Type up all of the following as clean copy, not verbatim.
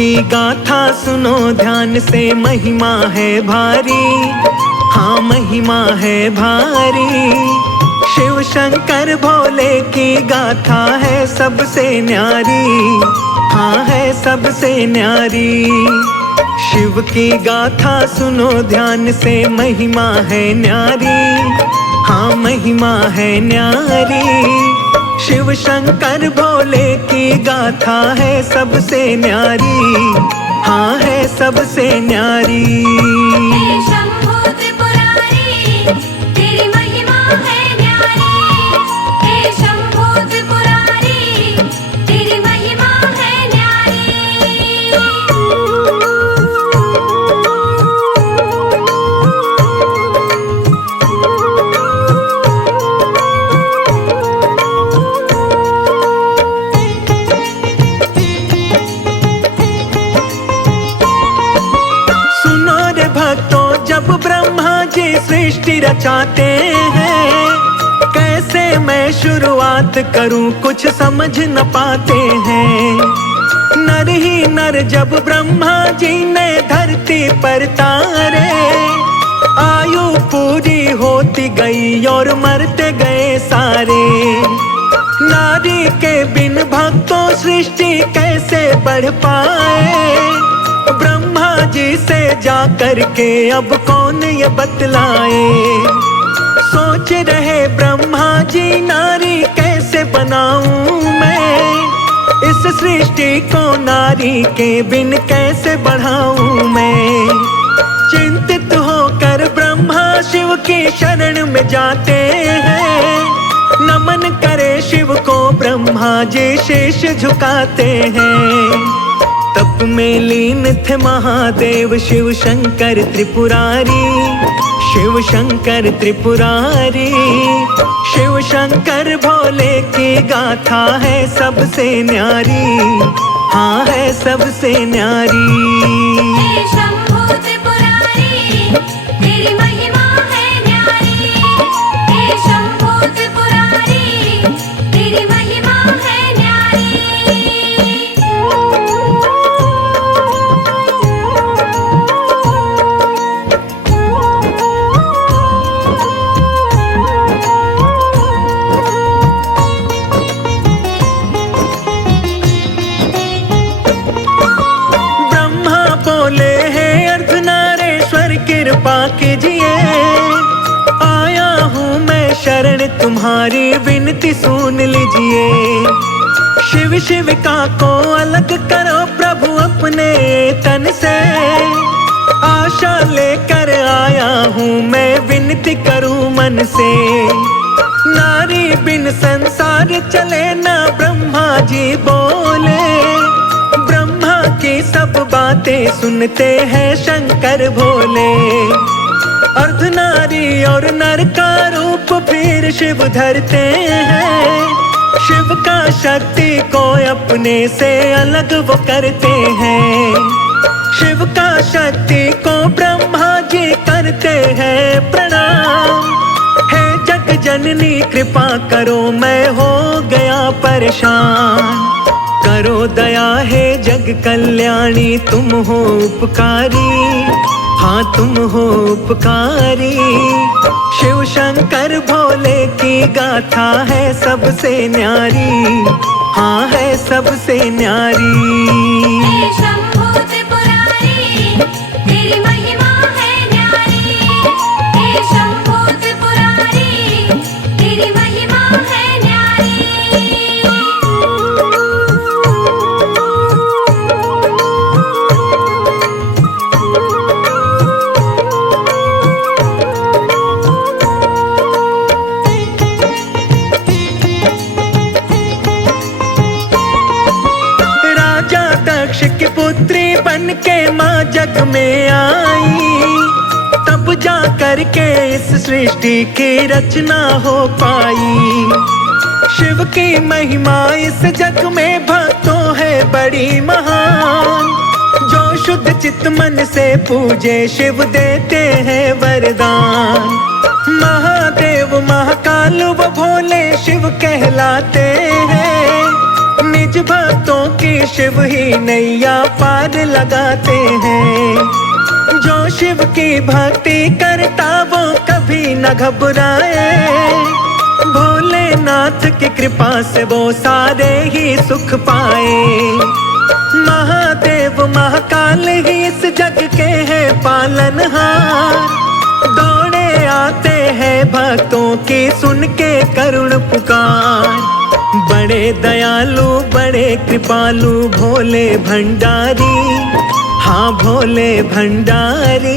की गाथा सुनो ध्यान से, महिमा है भारी, हाँ महिमा है भारी। शिव शंकर भोले की गाथा है सबसे न्यारी, हाँ है सबसे न्यारी। शिव की गाथा सुनो ध्यान से, महिमा है न्यारी, हाँ महिमा है न्यारी। शिव शंकर भोले की गाथा है सबसे न्यारी, हाँ है सबसे न्यारी। हे शंभो त्रिपुरारी, तेरी महिमा है न्यारी। हे शंभो त्रिपुरारी, तेरी महिमा है न्यारी। जब ब्रह्मा जी सृष्टि रचाते हैं, कैसे मैं शुरुआत करूं कुछ समझ न पाते हैं। नर ही नर जब ब्रह्मा जी ने धरती पर तारे, आयु पूरी होती गई और मरते गए सारे। नारी के बिन भक्तों सृष्टि कैसे बढ़ पाए, ब्रह्मा जी से जा करके अब कौन ये बतलाए। सोच रहे ब्रह्मा जी नारी कैसे बनाऊं मैं, इस सृष्टि को नारी के बिन कैसे बढ़ाऊं मैं। चिंतित होकर ब्रह्मा शिव की शरण में जाते हैं, नमन करे शिव को ब्रह्मा जी शीश झुकाते हैं। तप में लीन थे महादेव शिव शंकर त्रिपुरारी, शिव शंकर त्रिपुरारी। शिव शंकर भोले की गाथा है सबसे न्यारी, हाँ है सबसे न्यारी। हे शंभो त्रिपुरारी, तेरी महिमा है न्यारी। हे शंभो त्रिपुरारी, तेरी महिमा है न्यारी। कृपा कीजिए, आया हूँ मैं शरण तुम्हारी, विनती सुन लीजिए। शिव शिविका को अलग करो प्रभु अपने तन से, आशा लेकर आया हूँ मैं, विनती करूँ मन से। नारी बिन संसार चले ना ब्रह्मा जी बोले, ब्रह्मा की सब बातें सुनते हैं शंकर भोले। अर्धनारी और नर का रूप फिर शिव धरते हैं, शिव का शक्ति को अपने से अलग वो करते हैं। शिव का शक्ति को ब्रह्मा जी करते हैं प्रणाम। हे जग जननी कृपा करो, मैं हो गया परेशान। करो दया है जग कल्याणी, तुम हो उपकारी, हाँ तुम हो उपकारी। शिव शंकर भोले की गाथा है सबसे न्यारी, हाँ है सबसे न्यारी। हे शंभो त्रिपुरारी, तेरी महिमा है न्यारी। हे शंभो त्रिपुरारी, तेरी महिमा है न्यारी। की पुत्री बन के माँ जग में आई, तब जा कर के इस सृष्टि की रचना हो पाई। शिव की महिमा इस जग में भक्तों है बड़ी महान, जो शुद्ध चित्त मन से पूजे शिव देते हैं वरदान। महादेव महाकाल व भोले शिव कहलाते हैं, निज भक्तों की कभी शिव ही नैया पार लगाते हैं। जो शिव की भक्ति करता वो कभी न घबराए। भोलेनाथ की कृपा से वो सारे ही सुख पाए। महादेव महाकाल ही इस जग के हैं पालनहार। दौड़े आते हैं भक्तों की सुन के करुण पुकार। बड़े दयालु बड़े कृपालु भोले भंडारी, हाँ भोले भंडारी।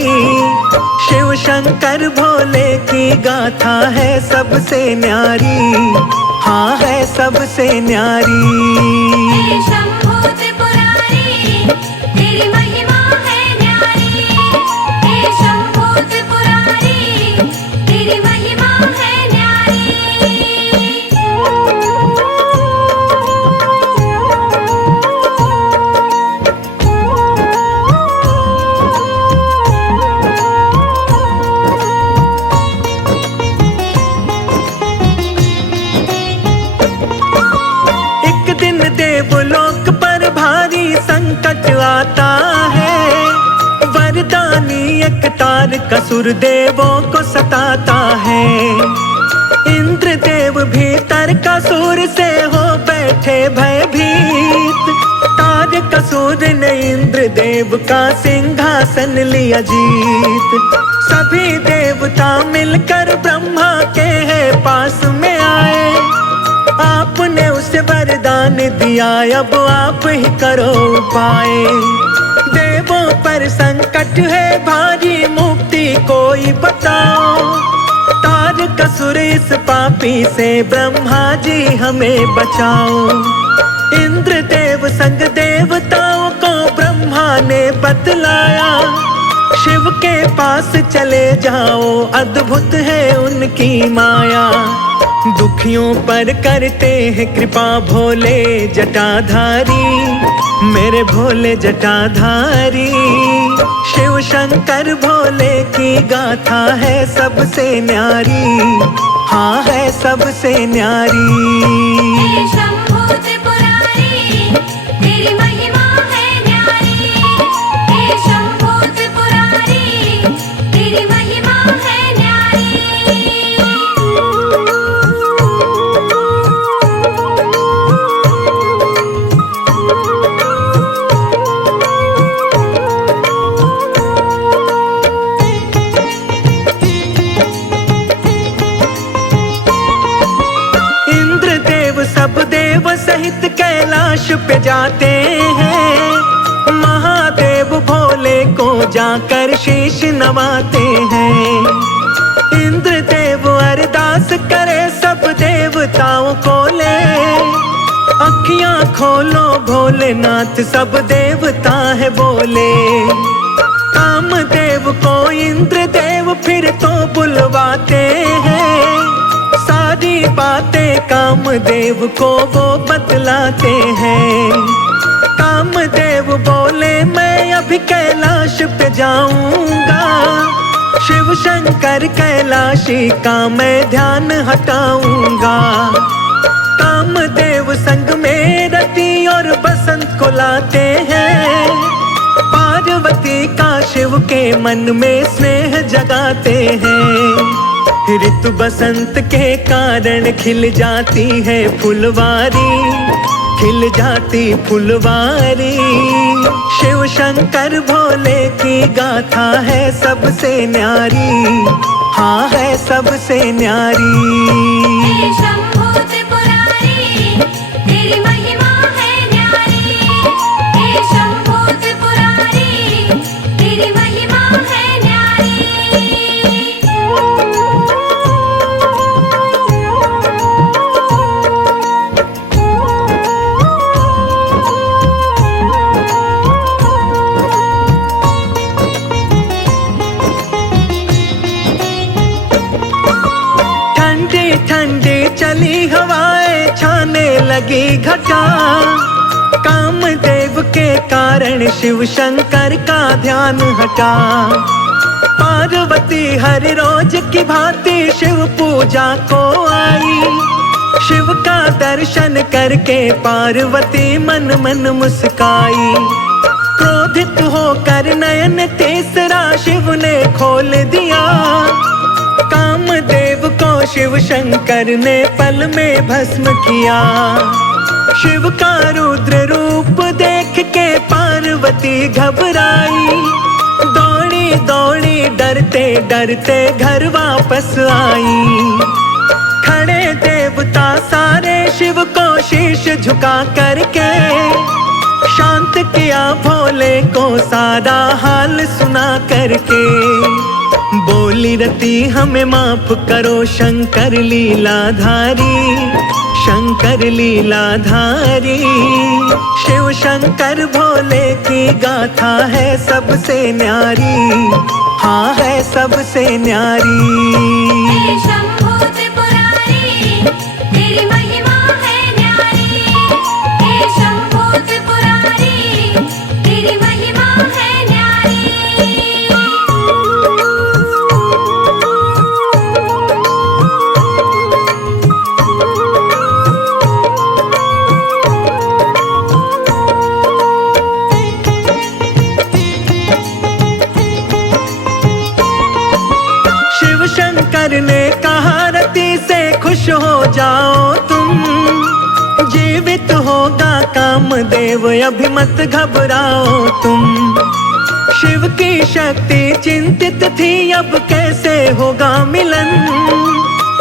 शिव शंकर भोले की गाथा है सबसे न्यारी, हाँ है सबसे न्यारी। हे शंभू त्रिपुरारी, तेरी महिमा है न्यारी। हे शंभू त्रिपुरारी, तेरी महिमा है न्यारी। एक दिन देवलोक पर भारी संकट आता है। वरदानी एक तारकासुर देवों को सताता है। इंद्रदेव भी तारकासुर से हो बैठे भयभीत। तारकासुर ने इंद्रदेव का सिंहासन लिया जीत। सभी देवता मिलकर ब्रह्मा के पास में आए। आपने उसे वरदान दिया अब आप ही करो उपाय। देवों पर संकट है भारी मुक्ति कोई बताओ। तारकासुर इस पापी से ब्रह्मा जी हमें बचाओ। इंद्रदेव संग देवताओं को ब्रह्मा ने बतलाया। शिव के पास चले जाओ अद्भुत है उनकी माया। दुखियों पर करते हैं कृपा भोले जटाधारी, मेरे भोले जटाधारी। शिव शंकर भोले की गाथा है सबसे न्यारी, हाँ है सबसे न्यारी। हे शंभू त्रिपुरारी, तेरी महिमा है न्यारी। हे शंभू त्रिपुरारी, तेरी महिमा है न्यारी। इंद्रदेव सब देव सहित कैलाश पे जाते हैं। महादेव भोले को जाकर शीश नवाते हैं। इंद्रदेव अरदास करे सब देवताओं को ले। अखियां खोलो भोलेनाथ सब देवता है बोले। कामदेव को इंद्रदेव फिर तो बुलवाते हैं। सारी बातें कामदेव को वो बतलाते हैं। कामदेव बोले मैं अभी कैलाश पे जाऊंगा। शिव शंकर कैलाशी का मैं ध्यान हटाऊंगा। कामदेव संग में रति और बसंत को लाते हैं। पार्वती का शिव के मन में स्नेह जगाते हैं। ऋतु बसंत के कारण खिल जाती है फुलवारी, खिल जाती फुलवारी। शिव शंकर भोले की गाथा है सबसे न्यारी, हाँ है सबसे न्यारी। हे शंभू त्रिपुरारी, तेरी महिमा है न्यारी। हे शंभू त्रिपुरारी, तेरी महिमा है न्यारी। ठंडी ठंडी चली हवाएं छाने लगी घटा। कामदेव के कारण शिव शंकर का ध्यान हटा। पार्वती हर रोज की भांति शिव पूजा को आई। शिव का दर्शन करके पार्वती मन मन मुस्काई। क्रोधित होकर नयन तीसरा शिव ने खोल दिया। कामदेव को शिव शंकर ने पल में भस्म किया। शिव का रुद्र रूप देख के पार्वती घबराई। दौड़ी दौड़ी डरते डरते घर वापस आई। खड़े देवता सारे शिव को शीश झुका करके शांत किया भोले को सारा हाल सुना करके। बोली रति हमें माफ करो शंकर लीलाधारी, शंकर लीलाधारी। शिव शंकर भोले की गाथा है सबसे न्यारी, हाँ है सबसे न्यारी। हे शंभो त्रिपुरारी, तेरी महिमा है न्यारी। हे शंभो त्रिपुरारी, तेरी महिमा है न्यारी। शिव शंकर ने कहा रति से खुश हो जाओ तुम। जीवित होगा कामदेव अभी मत घबराओ तुम। शिव की शक्ति चिंतित थी अब कैसे होगा मिलन।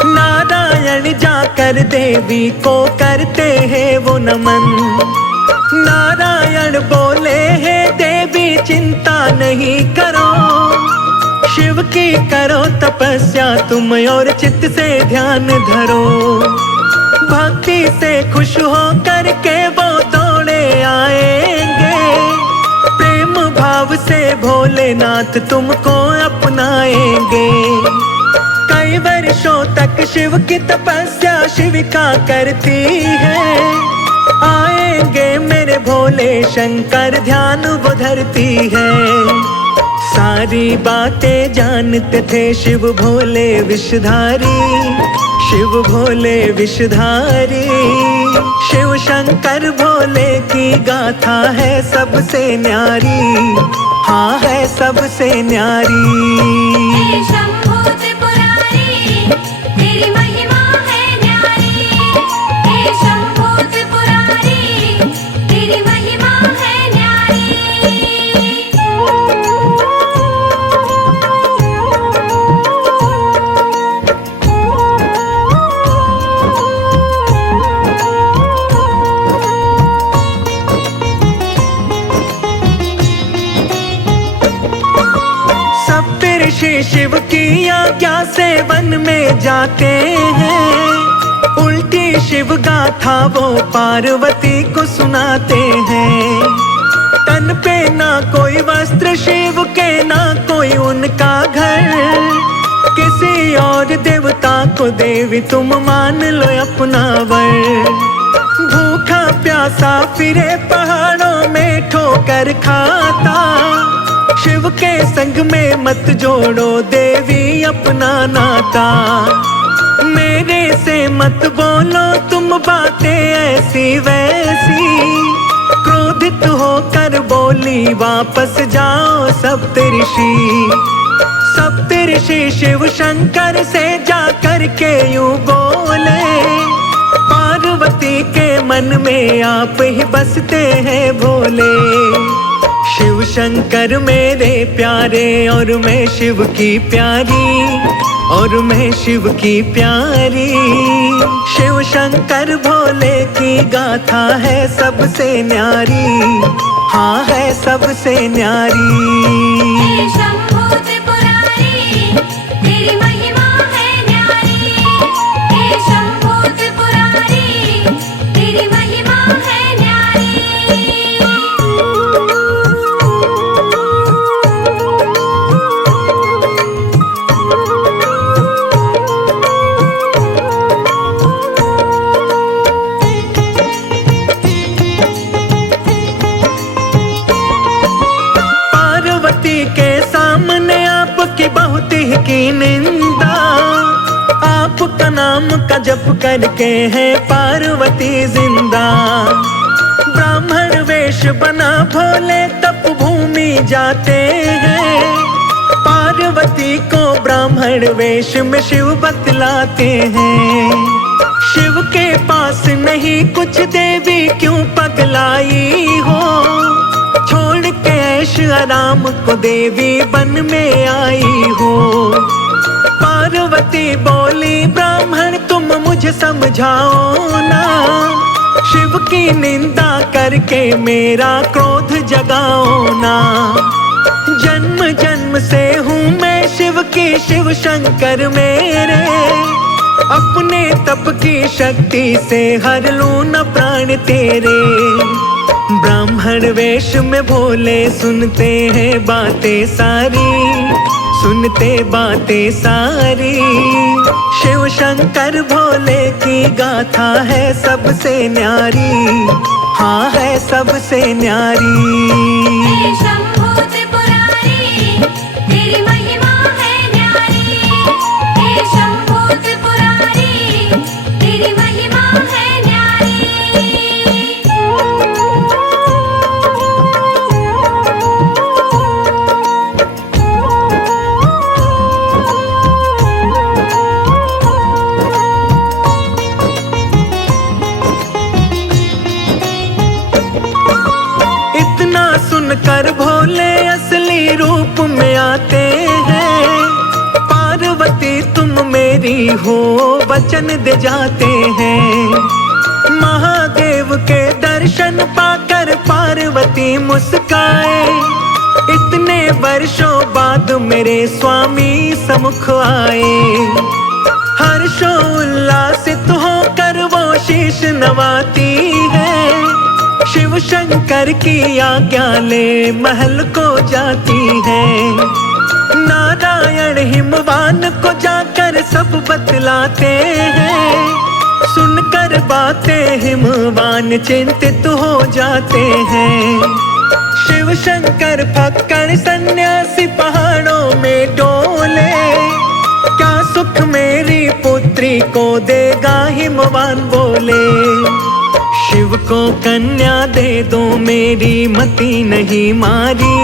नारायण जाकर देवी को करते हैं वो नमन। नारायण बोले है देवी चिंता नहीं करो। शिव की करो तपस्या तुम और चित्त से ध्यान धरो। भक्ति से खुश हो करके वो दौड़े आएंगे। प्रेम भाव से भोलेनाथ तुमको अपनाएंगे। कई वर्षों तक शिव की तपस्या शिविका करती है। आएंगे मेरे भोले शंकर ध्यान वो धरती है। सारी बातें जानते थे शिव भोले विषधारी, शिव भोले विषधारी। शिव शंकर भोले की गाथा है सबसे न्यारी, हाँ है सबसे न्यारी। हे शंभो त्रिपुरारी, तेरी महिमा है न्यारी। हे शंभो त्रिपुरारी, तेरी महिमा है न्यारी। ऋषि शिव की आज्ञा से वन में जाते हैं। उल्टी शिव गाथा वो पार्वती को सुनाते हैं। तन पे ना कोई वस्त्र शिव के ना कोई उनका घर। किसी और देवता को देवी तुम मान लो अपना वर। भूखा प्यासा फिरे पहाड़ों में ठोकर खाता। शिव के संग में मत जोड़ो देवी अपना नाता। मेरे से मत बोलो तुम बातें ऐसी वैसी। क्रोधित होकर बोली वापस जाओ सप्तऋषि। सप्तऋषि शिव शंकर से जाकर के यूं बोले। पार्वती के मन में आप ही बसते हैं भोले। शिव शंकर मेरे प्यारे और मैं शिव की प्यारी, और मैं शिव की प्यारी। शिव शंकर भोले की गाथा है सबसे न्यारी, हाँ है सबसे न्यारी। हे शंभो त्रिपुरारी, तेरी महिमा है न्यारी। हे शंभो त्रिपुरारी, तेरी महिमा है न्यारी। की निंदा आपका ना नाम का जप करके है पार्वती जिंदा। ब्राह्मण वेश बना भोले तप भूमि जाते हैं। पार्वती को ब्राह्मण वेश में शिव बतलाते हैं। शिव के पास नहीं कुछ देवी क्यों पगलाई हो, छोड़ के ऐश आराम को देवी बन में आई हो। पार्वती बोली ब्राह्मण तुम मुझे समझाओ ना, शिव की निंदा करके मेरा क्रोध जगाओ ना। जन्म जन्म से हूँ मैं शिव की, शिव शंकर मेरे, अपने तप की शक्ति से हर लूं न प्राण तेरे। ब्राह्मण वेश में भोले सुनते हैं बातें सारी, सुनते बातें सारी। शिव शंकर भोले की गाथा है सबसे न्यारी, हाँ है सबसे न्यारी। हे शंभू त्रिपुरारी, तेरी महिमा है न्यारी। हे शंभू त्रिपुरारी, तेरी महिमा है न्यारी। इतना सुनकर भोले असली रूप में आते हैं। पार्वती तुम मेरी हो वचन दे जाते हैं। महादेव के दर्शन पाकर पार्वती मुस्काए। इतने वर्षों बाद मेरे स्वामी सम्मुख आए। हर्षोल्लासित होकर वो शीश नवाती है। शिव शंकर की आज्ञा ले महल को जाती है। नारायण हिमवान को जाकर सब बतलाते हैं। सुनकर बातें हिमवान चिंतित हो जाते हैं। शिव शंकर फक्कड़ सन्यासी पहाड़ों में डोले। क्या सुख मेरी पुत्री को देगा हिमवान बोले। शिव को कन्या दे दो मेरी मति नहीं मारी,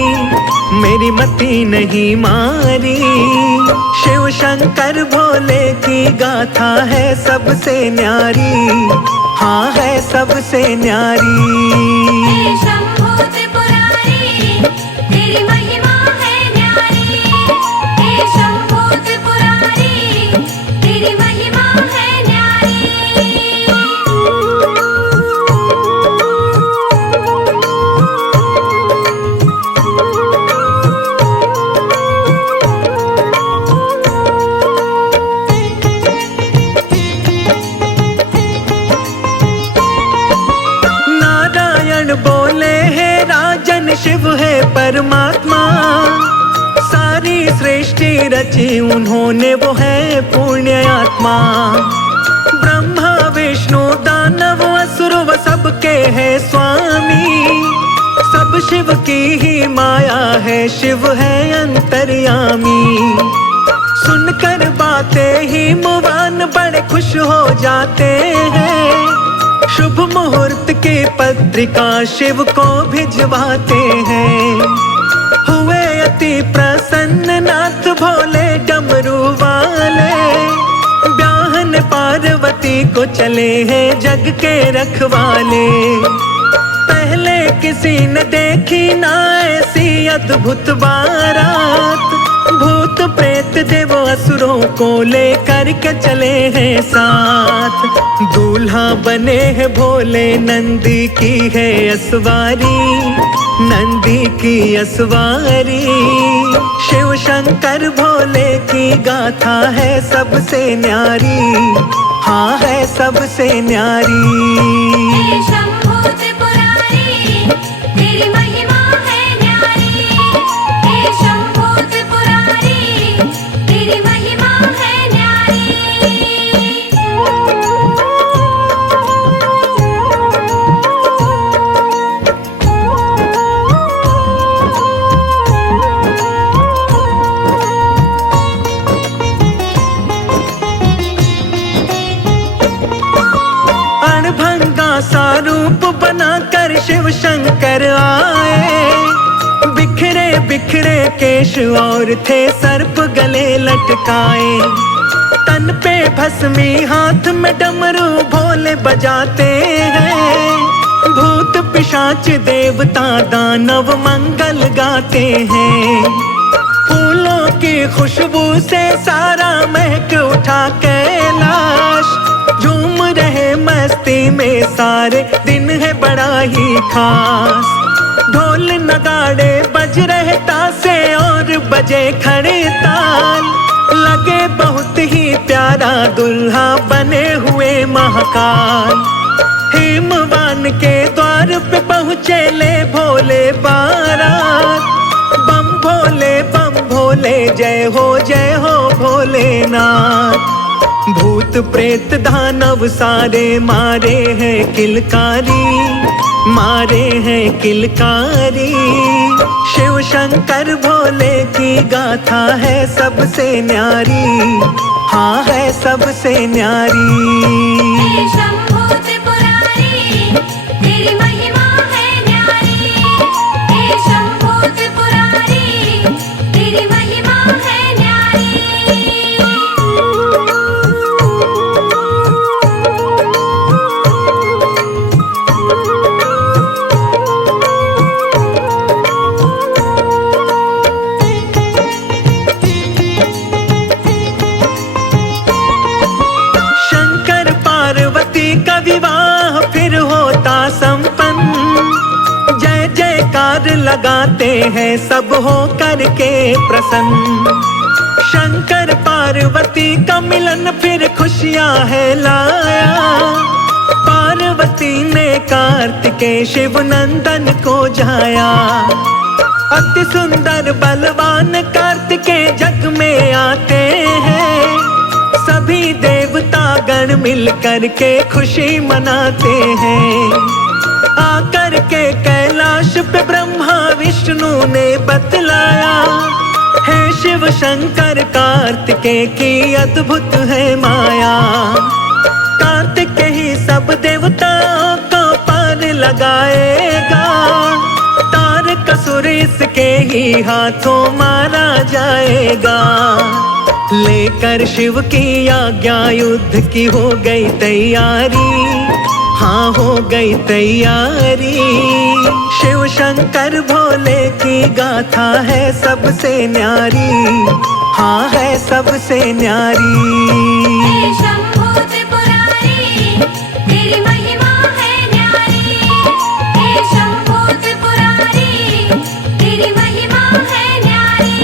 मेरी मति नहीं मारी। शिव शंकर भोले की गाथा है सबसे न्यारी, हाँ है सबसे न्यारी। हे शंभू त्रिपुरारी, तेरी महिमा है न्यारी। हे शंभू त्रिपुरारी, तेरी महिमा है न्यारी। बोले है राजन शिव है परमात्मा। सारी सृष्टि रची उन्होंने वो है पुण्य आत्मा। ब्रह्मा विष्णु दानव असुर व सबके है स्वामी। सब शिव की ही माया है, शिव है अंतर्यामी। सुनकर बातें ही मुवान बड़े खुश हो जाते हैं। शुभ मुहूर्त की पत्रिका शिव को भिजवाते हैं। हुए अति प्रसन्न नाथ भोले डमरू वाले। ब्याहन पार्वती को चले हैं जग के रखवाले। पहले किसी ने देखी ना ऐसी अद्भुत बारात। भूत प्रेत देव असुरों को लेकर के चले हैं साथ। दूल्हा बने हैं भोले नंदी की है असवारी, नंदी की असवारी। शिव शंकर भोले की गाथा है सबसे न्यारी, हाँ है सबसे न्यारी। हे शंभू त्रिपुरारी, तेरी महिमा है न्यारी। हे शंभू त्रिपुरारी, तेरी महिमा है न्यारी। शिव शंकर आए। बिखरे बिखरे केश और थे सर्प गले लटकाए। तन पे भस्मी हाथ में डमरू भोले बजाते हैं। भूत पिशाच देवता दानव मंगल गाते हैं। फूलों की खुशबू से सारा महक उठा कैलाश। झूम रहे मस्ती में सारे दिन है बड़ा ही खास। ढोल नगाड़े बज रहे तासे और बजे खड़े ताल। लगे बहुत ही प्यारा दुल्हा बने हुए महाकाल। हिमवान के द्वार पे पहुँचे ले भोले बारात। बम भोले जय हो भोलेनाथ। भूत प्रेत दानव सारे मारे हैं किलकारी, मारे हैं किलकारी। शिव शंकर भोले की गाथा है सबसे न्यारी, हाँ है सबसे न्यारी। हे शंभो त्रिपुरारी तेरी महिमा है न्यारी। हे शंभो त्रिपुरारी तेरी महिमा है न्यारी। शंकर पार्वती का विवाह फिर होता संपन्न। जय जयकार लगाते हैं सब हो करके प्रसन्न। शंकर पार्वती का मिलन फिर खुशियां है लाया। पार्वती ने कार्तिकेय शिव नंदन को जाया। अति सुंदर बलवान कार्तिकेय जग में आते हैं। सभी देवता गण मिल करके खुशी मनाते हैं। आकर के कैलाश पे ब्रह्मा विष्णु ने बतलाया। हे शिव शंकर कार्तिकेय की अद्भुत है माया। कार्तिकेय ही सब देवताओं को पार लगाएगा। तारकासुर इसके ही हाथों मारा जाएगा। लेकर शिव की आज्ञा युद्ध की हो गई तैयारी, हाँ हो गई तैयारी। शिव शंकर भोले की गाथा है सबसे न्यारी, हाँ है सबसे न्यारी। हे शंभो त्रिपुरारी तेरी महिमा है न्यारी। हे शंभो त्रिपुरारी तेरी महिमा है न्यारी।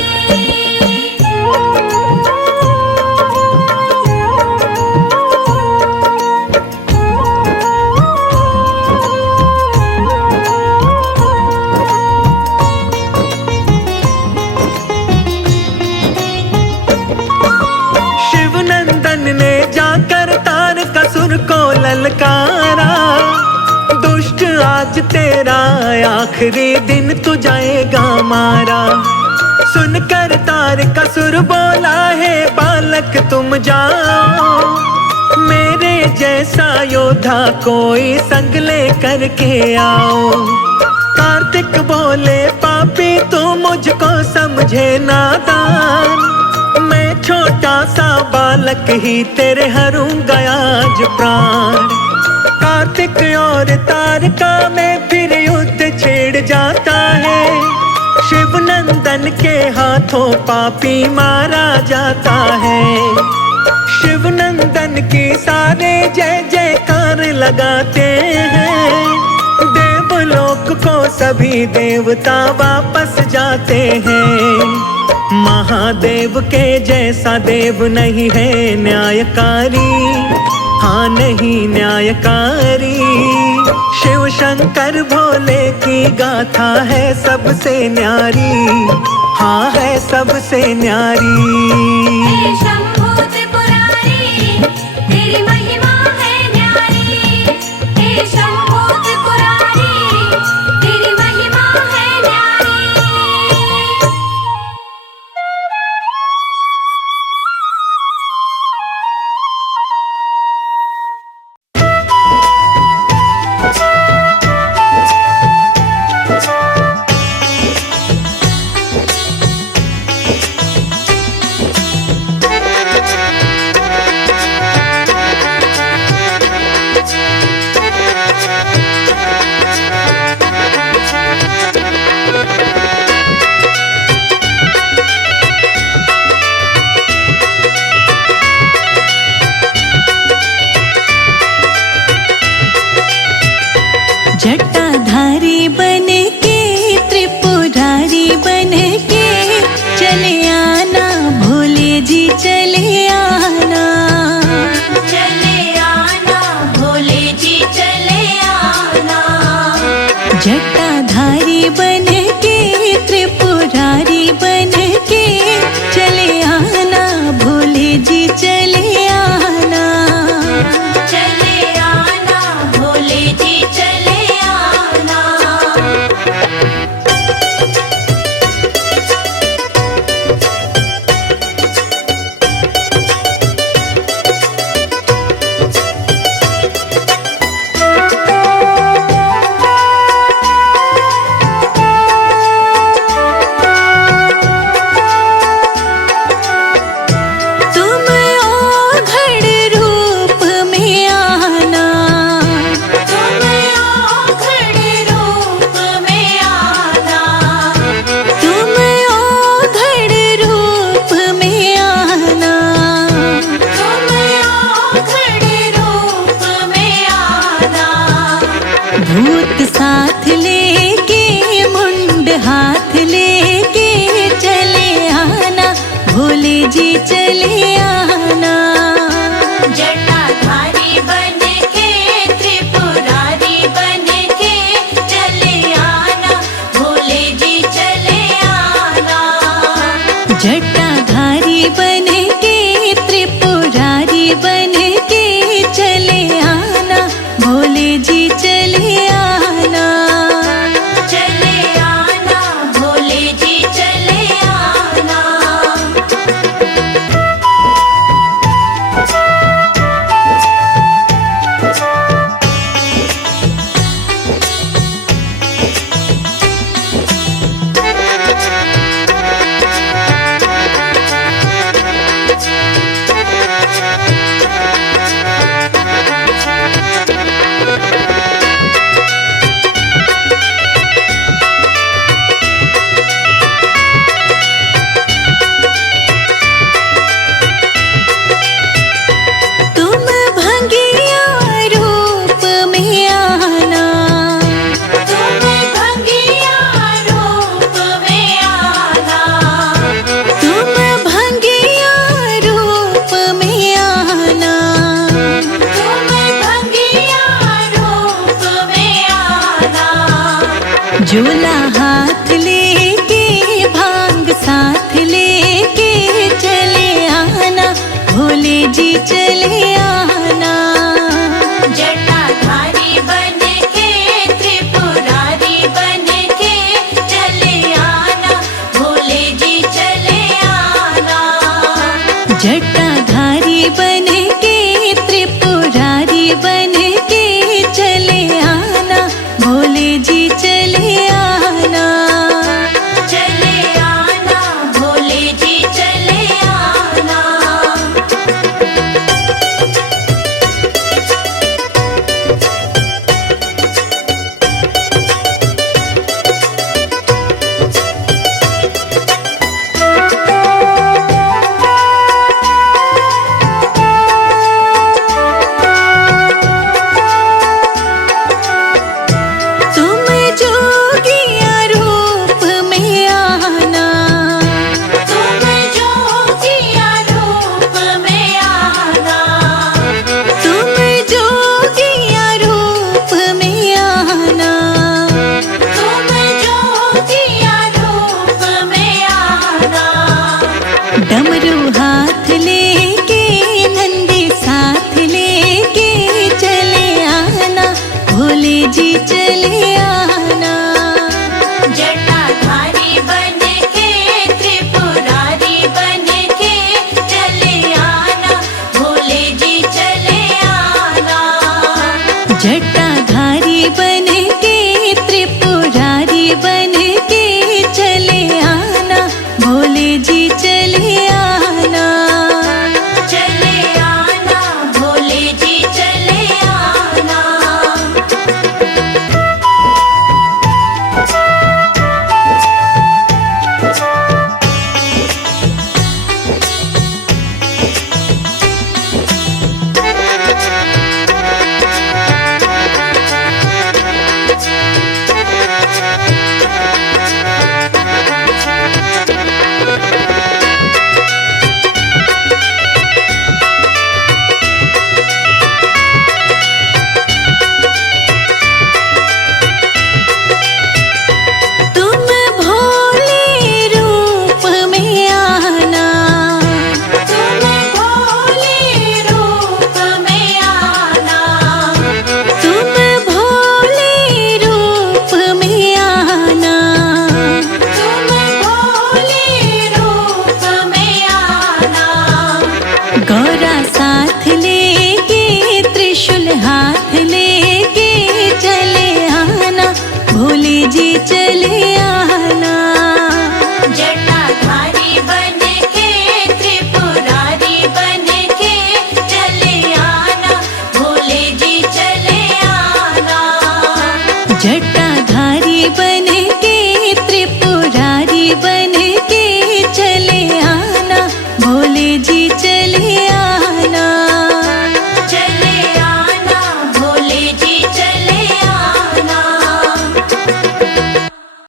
शिव नंदन ने जाकर तारकासुर को ललकारा। दुष्ट आज तेरा आखिरी दिन तू जाएगा मारा। सुनकर तारकासुर बोला है बालक तुम जाओ। मेरे जैसा योद्धा कोई संग ले करके आओ। कार्तिक बोले पापी तू मुझको समझे नादान। मैं छोटा सा बालक ही तेरे हरूंगा आज प्राण। कार्तिक और तारका में फिर युद्ध छिड़ जाता है। शिव नंदन के हाथों पापी मारा जाता है। शिव नंदन की सारे जय जयकार लगाते हैं। देवलोक को सभी देवता वापस जाते हैं। महादेव के जैसा देव नहीं है न्यायकारी, हाँ नहीं न्यायकारी। शिव शंकर भोले की गाथा है सबसे न्यारी, हाँ है सबसे न्यारी। हे शंभो त्रिपुरारी तेरी महिमा है न्यारी। हे शंभो त्रिपुरारी तेरी महिमा है न्यारी। जटाधारी बन के त्रिपुरारी बन के चले आना भोले जी चले आना। चले आना भोले जी चले आना। तुम ओघड़ रूप में आना। तुम ओघड़ रूप में आना। तुम ओघड़ रूप में आना। तुम ओघड़ रूप में आना। भूत साथ लेके मुंड हाथ लेके चले आना भोले जी चले आना। जटाधारी बन के त्रिपुरारी बन के चले आना भोले जी चले आना। जटाधारी बन के त्रिपुरारी बन के चले आना भोले जी चले आना। चले आना भोले जी चले आना। तुम भंगिया रूप में आना। तुम भंगिया रूप में आना। तुम भंगिया रूप में आना। तुम भंगिया रूप में आना। झूला हाथ लेके भांग साथ लेके चले आना भोले जी चले आना। जटाधारी बन के त्रिपुरारी बन के चले आना भोले जी चले आना। जटाधारी बन के त्रिपुरारी बन के चले आना भोले जी चले आना। चले आना भोले जी चले आना। जी चले